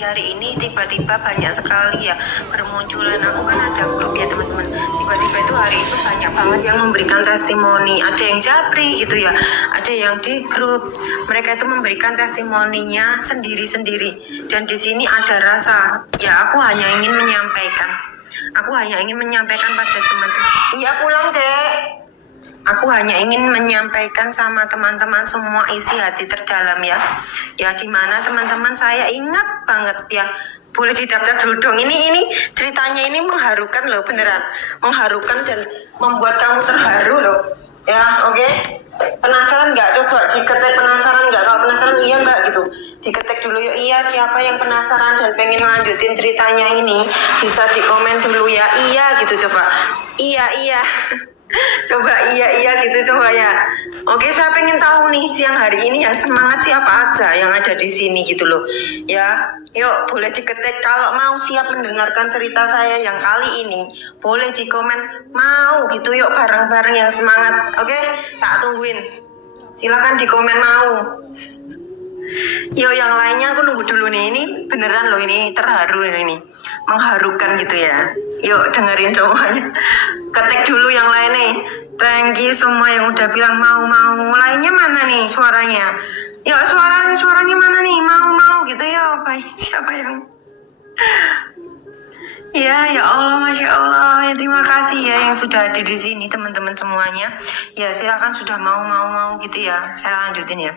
pagi hari ini tiba-tiba banyak sekali ya bermunculan. Aku kan ada grup ya teman-teman, tiba-tiba itu hari itu banyak banget yang memberikan testimoni. Ada yang japri gitu ya, ada yang di grup, mereka itu memberikan testimoninya sendiri-sendiri. Dan di sini ada rasa ya, aku hanya ingin menyampaikan pada teman-teman. Iya pulang dek. Aku hanya ingin menyampaikan sama teman-teman semua isi hati terdalam ya. Ya dimana teman-teman, saya ingat banget ya. Boleh didaftar dulu dong. Ini ceritanya ini mengharukan loh, beneran. Mengharukan dan membuat kamu terharu loh. Ya, oke. Penasaran nggak? Coba diketik penasaran nggak? Kalau penasaran iya nggak gitu. Diketik dulu yuk. Iya, siapa yang penasaran dan pengen lanjutin ceritanya ini bisa dikomen dulu ya. Iya gitu coba. Iya. Coba iya gitu coba ya. Oke, saya pengen tahu nih siang hari ini yang semangat siapa aja yang ada di sini gitu loh. Ya, yuk boleh diketik kalau mau siap mendengarkan cerita saya yang kali ini. Boleh di komen mau gitu, yuk bareng-bareng yang semangat. Oke, tak tungguin. Silakan di komen mau. Yuk yang lainnya aku nunggu dulu nih. Ini beneran loh, ini terharu ini. Mengharukan gitu ya. Yuk dengerin semuanya. Ketik dulu yang lain nih. Thank you semua yang udah bilang mau. Lainnya mana nih suaranya? Yuk suaranya mana nih? Mau gitu ya. Baik, siapa yang ya Allah, Masya Allah ya, terima kasih ya yang sudah ada di sini teman-teman semuanya. Ya silakan sudah mau gitu ya. Saya lanjutin ya.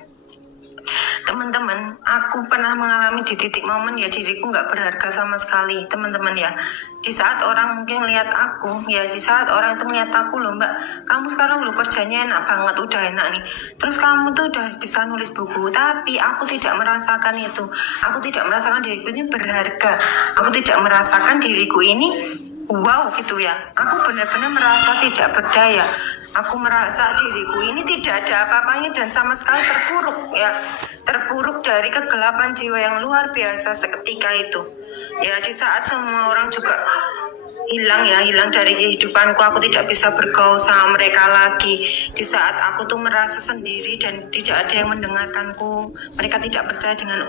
Teman-teman, aku pernah mengalami di titik momen ya diriku nggak berharga sama sekali, teman-teman ya. Di saat orang mungkin lihat aku, ya di saat orang itu melihat aku, loh mbak, kamu sekarang lo kerjanya enak banget, udah enak nih. Terus kamu tuh udah bisa nulis buku, tapi aku tidak merasakan itu. Aku tidak merasakan diriku ini berharga. Aku tidak merasakan diriku ini wow gitu ya. Aku benar-benar merasa tidak berdaya. Aku merasa diriku ini tidak ada apa-apanya dan sama sekali terpuruk ya. Terpuruk dari kegelapan jiwa yang luar biasa seketika itu. Ya di saat semua orang juga hilang dari kehidupanku, aku tidak bisa bergaul sama mereka lagi. Di saat aku tuh merasa sendiri dan tidak ada yang mendengarkanku, mereka tidak percaya dengan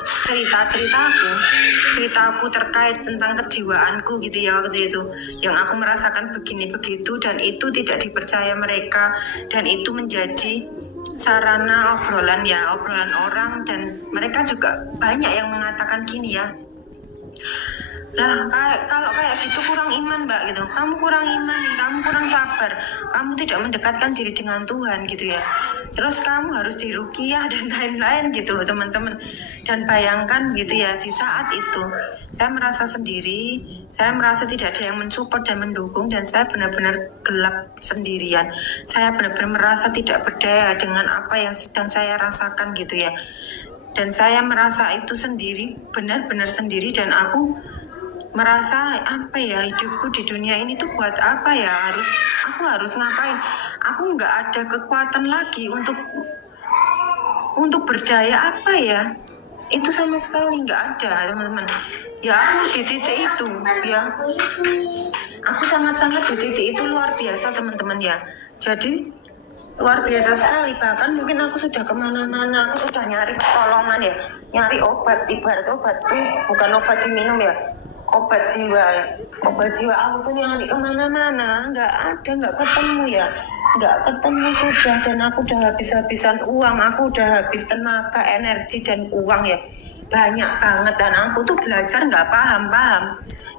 ceritaku terkait tentang kejiwaanku gitu ya waktu itu, yang aku merasakan begini begitu, dan itu tidak dipercaya mereka, dan itu menjadi sarana obrolan orang, dan mereka juga banyak yang mengatakan gini ya, lah kalau kayak gitu kurang iman mbak gitu, kamu kurang iman nih, kamu kurang sabar, kamu tidak mendekatkan diri dengan Tuhan gitu ya, terus kamu harus diruqyah dan lain-lain gitu teman-teman. Dan bayangkan gitu ya, di saat itu saya merasa sendiri, saya merasa tidak ada yang mensupport dan mendukung, dan saya benar-benar gelap sendirian. Saya benar-benar merasa tidak berdaya dengan apa yang sedang saya rasakan gitu ya, dan saya merasa itu sendiri, benar-benar sendiri. Dan aku merasa apa ya, hidupku di dunia ini tuh buat apa ya, aku harus ngapain, aku nggak ada kekuatan lagi untuk berdaya apa ya, itu sama sekali nggak ada teman-teman ya. Aku di titik itu ya, aku sangat-sangat di titik itu, luar biasa teman-teman ya. Jadi luar biasa sekali, bahkan mungkin aku sudah kemana-mana, aku sudah nyari pertolongan ya, nyari obat, ibarat obat tuh bukan obat diminum ya, obat jiwa aku tuh nyari kemana-mana, nggak ada, nggak ketemu sudah. Dan aku udah habis-habisan uang, aku udah habis tenaga, energi dan uang ya, banyak banget. Dan aku tuh belajar nggak paham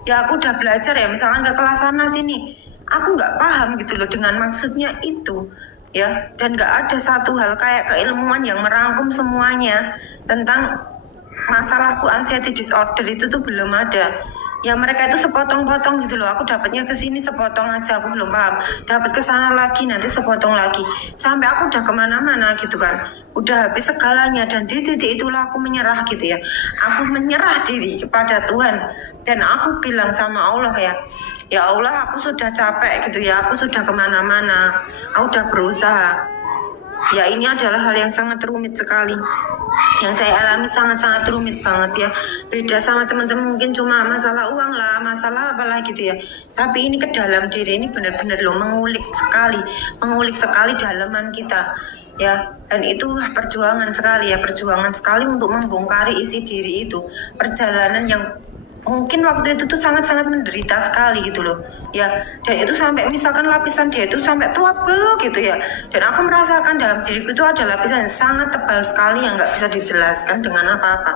ya, aku udah belajar ya, misalkan ke kelas sana sini, aku nggak paham gitu loh dengan maksudnya itu ya. Dan nggak ada satu hal kayak keilmuan yang merangkum semuanya tentang masalahku anxiety disorder itu tuh belum ada ya. Mereka itu sepotong-potong gitu loh, aku dapatnya ke sini sepotong aja, aku belum paham, dapat ke sana lagi nanti sepotong lagi, sampai aku udah kemana-mana gitu kan, udah habis segalanya. Dan di titik itulah aku menyerah gitu ya, aku menyerah diri kepada Tuhan, dan aku bilang sama Allah ya Allah, aku sudah capek gitu ya, aku sudah kemana-mana, aku udah berusaha ya. Ini adalah hal yang sangat rumit sekali yang saya alami, sangat-sangat rumit banget ya. Beda sama teman-teman mungkin cuma masalah uang lah, masalah apalah gitu ya, tapi ini ke dalam diri, ini benar-benar loh mengulik sekali dalaman kita ya. Dan itu perjuangan sekali ya, perjuangan sekali untuk membongkari isi diri itu, perjalanan yang mungkin waktu itu tuh sangat-sangat menderita sekali gitu loh ya. Dan itu sampai misalkan lapisan dia itu sampai tebal gitu ya, dan aku merasakan dalam diriku itu ada lapisan yang sangat tebal sekali yang nggak bisa dijelaskan dengan apa-apa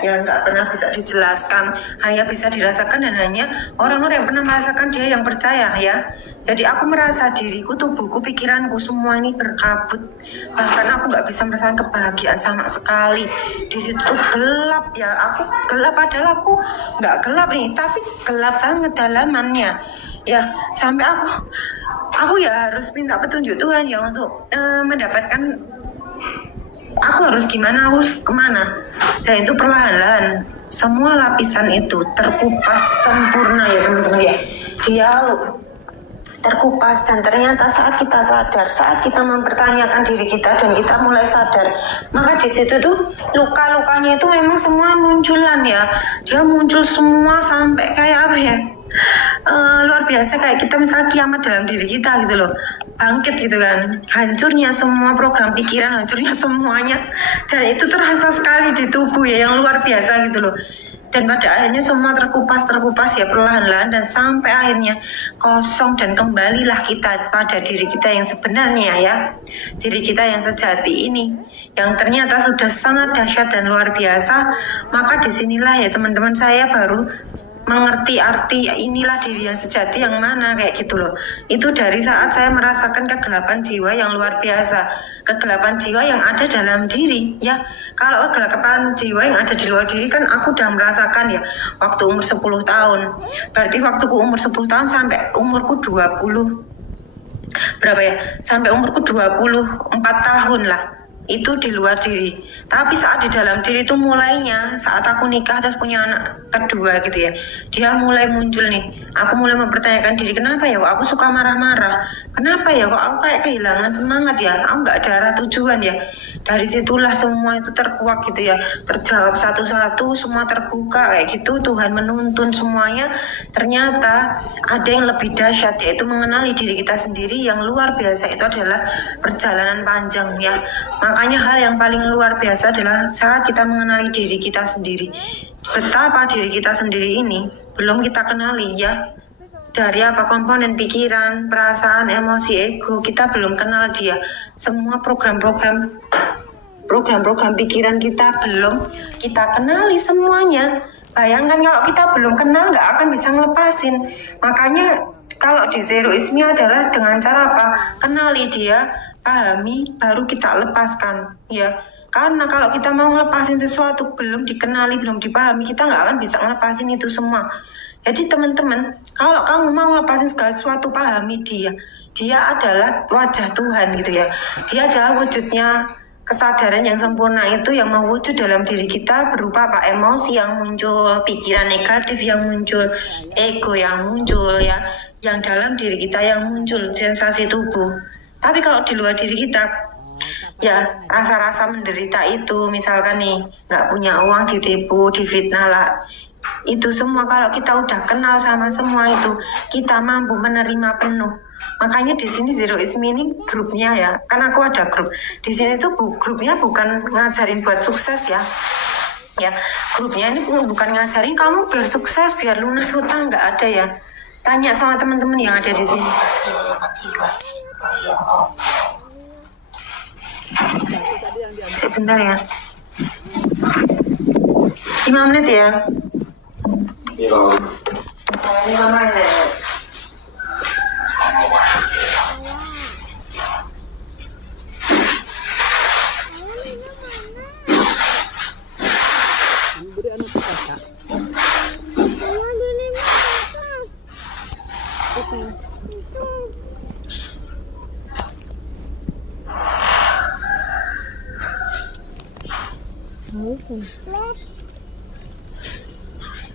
ya, nggak pernah bisa dijelaskan, hanya bisa dirasakan dan hanya orang-orang yang pernah merasakan dia yang percaya ya. Jadi aku merasa diriku, tubuhku, pikiranku semua ini berkabut, bahkan aku nggak bisa merasakan kebahagiaan sama sekali. Di situ tuh gelap ya, aku gelap padahal aku nggak gelap nih, tapi gelap banget dalamannya ya. Sampai aku ya harus minta petunjuk Tuhan ya untuk mendapatkan aku harus gimana, harus kemana. Dan itu perlahan-lahan semua lapisan itu terkupas sempurna ya teman-teman ya. Dialog terkupas, dan ternyata saat kita sadar, saat kita mempertanyakan diri kita dan kita mulai sadar, maka di situ tuh luka-lukanya itu memang semua munculan ya. Dia muncul semua sampai kayak apa ya, luar biasa, kayak kita misalnya kiamat dalam diri kita gitu loh, bangkit gitu kan, hancurnya semua program pikiran, hancurnya semuanya, dan itu terasa sekali di tubuh ya, yang luar biasa gitu loh. Dan pada akhirnya semua terkupas ya perlahan-lahan, dan sampai akhirnya kosong, dan kembalilah kita pada diri kita yang sebenarnya ya, diri kita yang sejati ini, yang ternyata sudah sangat dahsyat dan luar biasa. Maka disinilah ya teman-teman saya baru mengerti arti inilah diri yang sejati yang mana, kayak gitu loh. Itu dari saat saya merasakan kegelapan jiwa yang luar biasa, kegelapan jiwa yang ada dalam diri ya. Kalau kegelapan jiwa yang ada di luar diri kan aku udah merasakan ya waktu umur 10 tahun. Berarti waktu umur 10 tahun sampai umurku 20 berapa ya, sampai umurku 24 tahun lah, itu di luar diri. Tapi saat di dalam diri itu mulainya saat aku nikah terus punya anak kedua gitu ya, dia mulai muncul nih. Aku mulai mempertanyakan diri, kenapa ya kok aku suka marah-marah, kenapa ya kok aku kayak kehilangan semangat ya, aku nggak ada arah tujuan ya. Dari situlah semua itu terkuak gitu ya, terjawab satu-satu, semua terbuka kayak gitu. Tuhan menuntun semuanya. Ternyata ada yang lebih dahsyat, yaitu mengenali diri kita sendiri yang luar biasa. Itu adalah perjalanan panjang ya. Makanya hal yang paling luar biasa adalah saat kita mengenali diri kita sendiri. Betapa diri kita sendiri ini belum kita kenali ya. Dari apa, komponen pikiran, perasaan, emosi, ego, kita belum kenal dia. Semua program-program pikiran kita belum kita kenali semuanya. Bayangkan kalau kita belum kenal, nggak akan bisa ngelepasin. Makanya kalau di Zeroisme adalah dengan cara apa? Kenali dia, pahami, baru kita lepaskan ya. Karena kalau kita mau ngelepasin sesuatu belum dikenali, belum dipahami, kita nggak akan bisa ngelepasin itu semua. Jadi teman-teman, kalau kamu mau ngelepasin segala sesuatu, pahami dia. Dia adalah wajah Tuhan gitu ya. Dia adalah wujudnya kesadaran yang sempurna itu yang mewujud dalam diri kita berupa apa? Emosi yang muncul, pikiran negatif yang muncul, ego yang muncul ya, yang dalam diri kita yang muncul, sensasi tubuh. Tapi kalau di luar diri kita, ya rasa-rasa menderita itu, misalkan nih nggak punya uang, ditipu, difitnah lah, itu semua kalau kita udah kenal sama semua itu, kita mampu menerima penuh. Makanya di sini Zeroisme ini grupnya ya, karena aku ada grup di sini tuh, grupnya bukan ngajarin buat sukses ya. Ya, grupnya ini bukan ngajarin kamu biar sukses, biar lunas hutang, nggak ada ya. Tanya sama teman-teman yang ada di sini. Sebentar ya, 5 menit ya. 5 menit.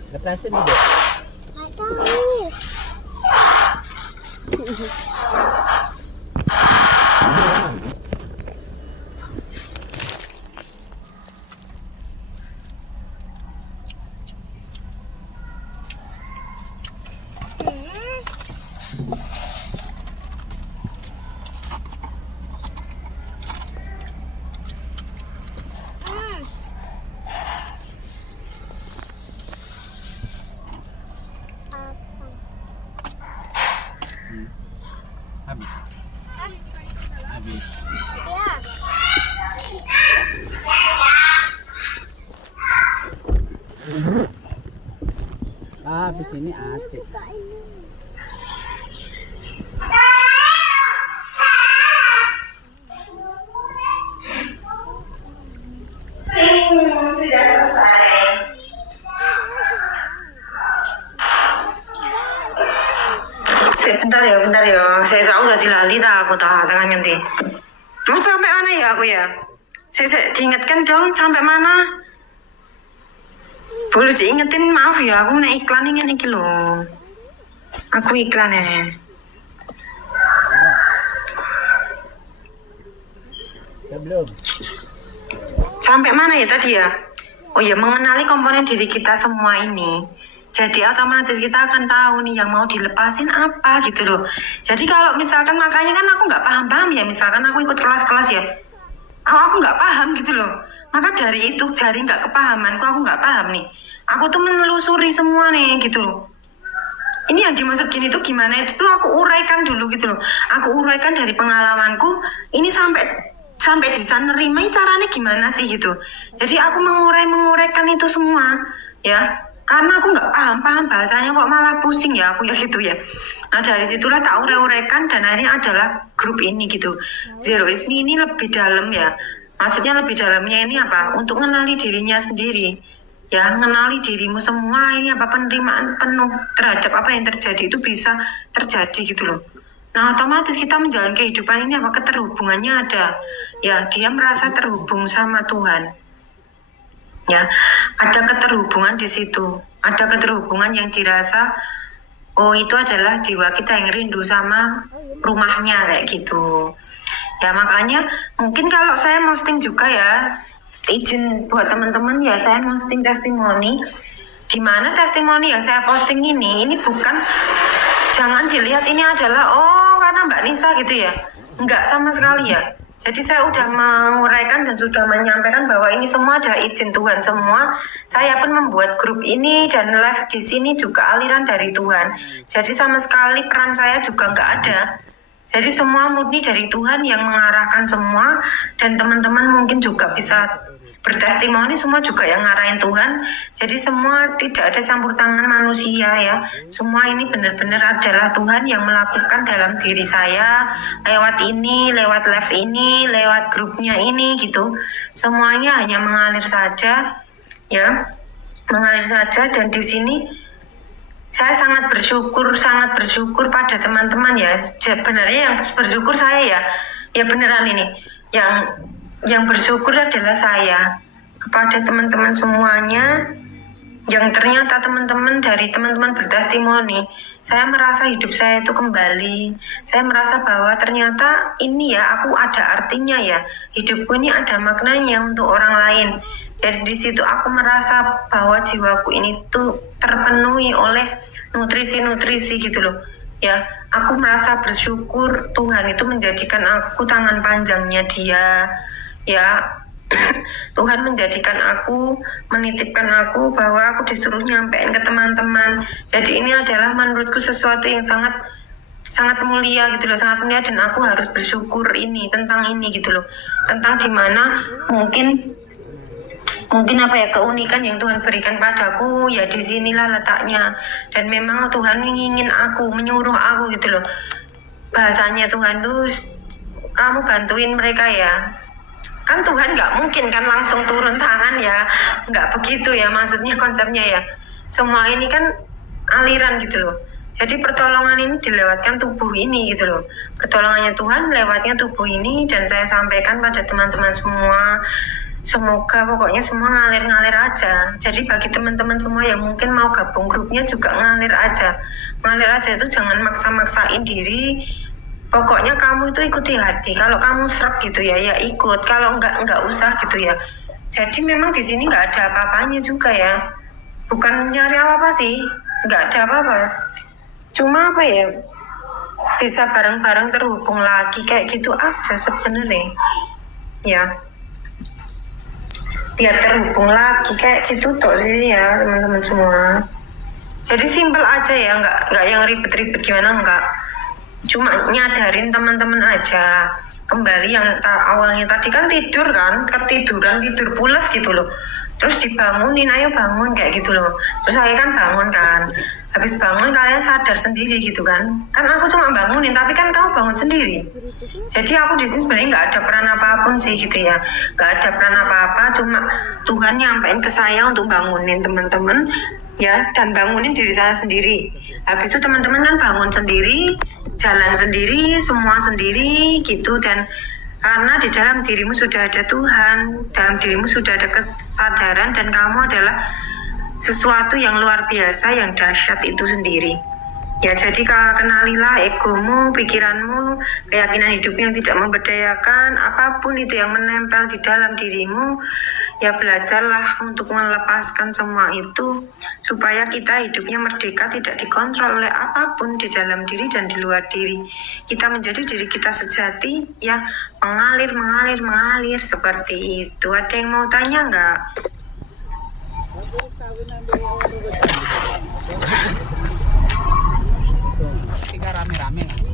Lepasin dulu. Habis ini asik. Sudah selesai. Bentar ya. Saya udah dilali tak aku tangan nanti. Mau sampai mana ya aku ya? Saya diingatkan dong sampai mana? Boleh diingetin, maaf ya, aku nak iklan ini loh. Aku iklan ya. Belum. Sampai mana ya tadi ya? Oh ya, mengenali komponen diri kita semua ini. Jadi otomatis kita akan tahu nih yang mau dilepasin apa gitu loh. Jadi kalau misalkan makanya kan aku nggak paham ya, misalkan aku ikut kelas-kelas ya, aku nggak paham gitu loh. Maka dari itu, dari nggak kepahamanku, aku nggak paham nih. Aku tuh menelusuri semua nih gitu loh. Ini yang dimaksud gini tuh gimana itu tuh aku uraikan dulu gitu loh. Aku uraikan dari pengalamanku. Ini sampai bisa nerima caranya gimana sih gitu. Jadi aku menguraikan itu semua ya. Karena aku nggak paham bahasanya kok malah pusing ya aku ya gitu ya. Nah dari situlah tak uraikan dan akhirnya adalah grup ini gitu. Zero is Me ini lebih dalam ya. Maksudnya lebih dalamnya ini apa? Untuk mengenali dirinya sendiri. Ya, mengenali dirimu semua ini apa, penerimaan penuh terhadap apa yang terjadi itu bisa terjadi gitu loh. Nah otomatis kita menjalani kehidupan ini apa, keterhubungannya ada. Ya dia merasa terhubung sama Tuhan. Ya, ada keterhubungan di situ. Ada keterhubungan yang dirasa, oh itu adalah jiwa kita yang rindu sama rumahnya kayak gitu. Ya makanya mungkin kalau saya posting juga ya, izin buat teman-teman ya, saya posting testimoni. Di mana testimoni yang saya posting ini bukan, jangan dilihat ini adalah oh karena Mbak Nisa gitu ya. Enggak sama sekali ya. Jadi saya udah menguraikan dan sudah menyampaikan bahwa ini semua adalah izin Tuhan semua. Saya pun membuat grup ini dan live di sini juga aliran dari Tuhan. Jadi sama sekali peran saya juga nggak ada. Jadi semua murni dari Tuhan yang mengarahkan semua, dan teman-teman mungkin juga bisa bertestimoni semua juga yang ngarahin Tuhan. Jadi semua tidak ada campur tangan manusia ya. Semua ini benar-benar adalah Tuhan yang melakukan dalam diri saya lewat ini, lewat live ini, lewat grupnya ini gitu. Semuanya hanya mengalir saja ya. Mengalir saja, dan di sini saya sangat bersyukur pada teman-teman ya. Sebenarnya yang bersyukur saya ya beneran ini. Yang bersyukur adalah saya kepada teman-teman semuanya, yang ternyata teman-teman dari teman-teman bertestimoni, saya merasa hidup saya itu kembali. Saya merasa bahwa ternyata ini ya, aku ada artinya ya. Hidupku ini ada maknanya untuk orang lain. Dari di situ aku merasa bahwa jiwaku ini tuh terpenuhi oleh nutrisi-nutrisi gitu loh. Ya, aku merasa bersyukur Tuhan itu menjadikan aku tangan panjangnya Dia. Ya, Tuhan menjadikan aku, menitipkan aku bahwa aku disuruh nyampein ke teman-teman. Jadi ini adalah menurutku sesuatu yang sangat mulia gitu loh, sangat mulia, dan aku harus bersyukur ini tentang ini gitu loh. Tentang dimana mungkin apa ya, keunikan yang Tuhan berikan padaku ya di sinilah letaknya. Dan memang Tuhan ingin aku, menyuruh aku gitu loh. Bahasanya Tuhan tuh, kamu bantuin mereka ya. Kan Tuhan nggak mungkin kan langsung turun tangan ya, nggak begitu ya maksudnya konsepnya ya. Semua ini kan aliran gitu loh. Jadi pertolongan ini dilewatkan tubuh ini gitu loh. Pertolongannya Tuhan lewatnya tubuh ini, dan saya sampaikan pada teman-teman semua. Semoga pokoknya semua ngalir-ngalir aja. Jadi bagi teman-teman semua yang mungkin mau gabung grupnya juga ngalir aja. Ngalir aja itu jangan maksa-maksain diri. Pokoknya kamu itu ikuti hati. Kalau kamu serak gitu ya ikut. Kalau enggak usah gitu ya. Jadi memang di sini nggak ada apa-apanya juga ya. Bukan nyari apa-apa sih, nggak ada apa-apa. Cuma apa ya, bisa bareng-bareng terhubung lagi kayak gitu aja sebenarnya. Ya, biar terhubung lagi kayak gitu toh sih ya teman-teman semua. Jadi simpel aja ya, nggak yang ribet-ribet gimana, nggak. Cuma nyadarin teman-teman aja kembali yang awalnya tadi kan tidur kan, ketiduran, tidur pulas gitu loh. terus dibangunin, ayo bangun kayak gitu loh. Terus saya kan bangun kan, habis bangun kalian sadar sendiri gitu kan aku cuma bangunin tapi kan kamu bangun sendiri. Jadi aku di sini sebenarnya nggak ada peran apapun sih gitu ya, nggak ada peran apa-apa, cuma Tuhan nyampein ke saya untuk bangunin teman-teman ya, dan bangunin diri saya sendiri. Habis itu teman-teman kan bangun sendiri, jalan sendiri, semua sendiri gitu. Dan karena di dalam dirimu sudah ada Tuhan, dalam dirimu sudah ada kesadaran, dan kamu adalah sesuatu yang luar biasa, yang dahsyat itu sendiri. Ya, jadi kenalilah egomu, pikiranmu, keyakinan hidup yang tidak memberdayakan, apapun itu yang menempel di dalam dirimu. Ya, belajarlah untuk melepaskan semua itu, supaya kita hidupnya merdeka, tidak dikontrol oleh apapun di dalam diri dan di luar diri. Kita menjadi diri kita sejati, ya, mengalir seperti itu. Ada yang mau tanya nggak? Tiga rame-rame.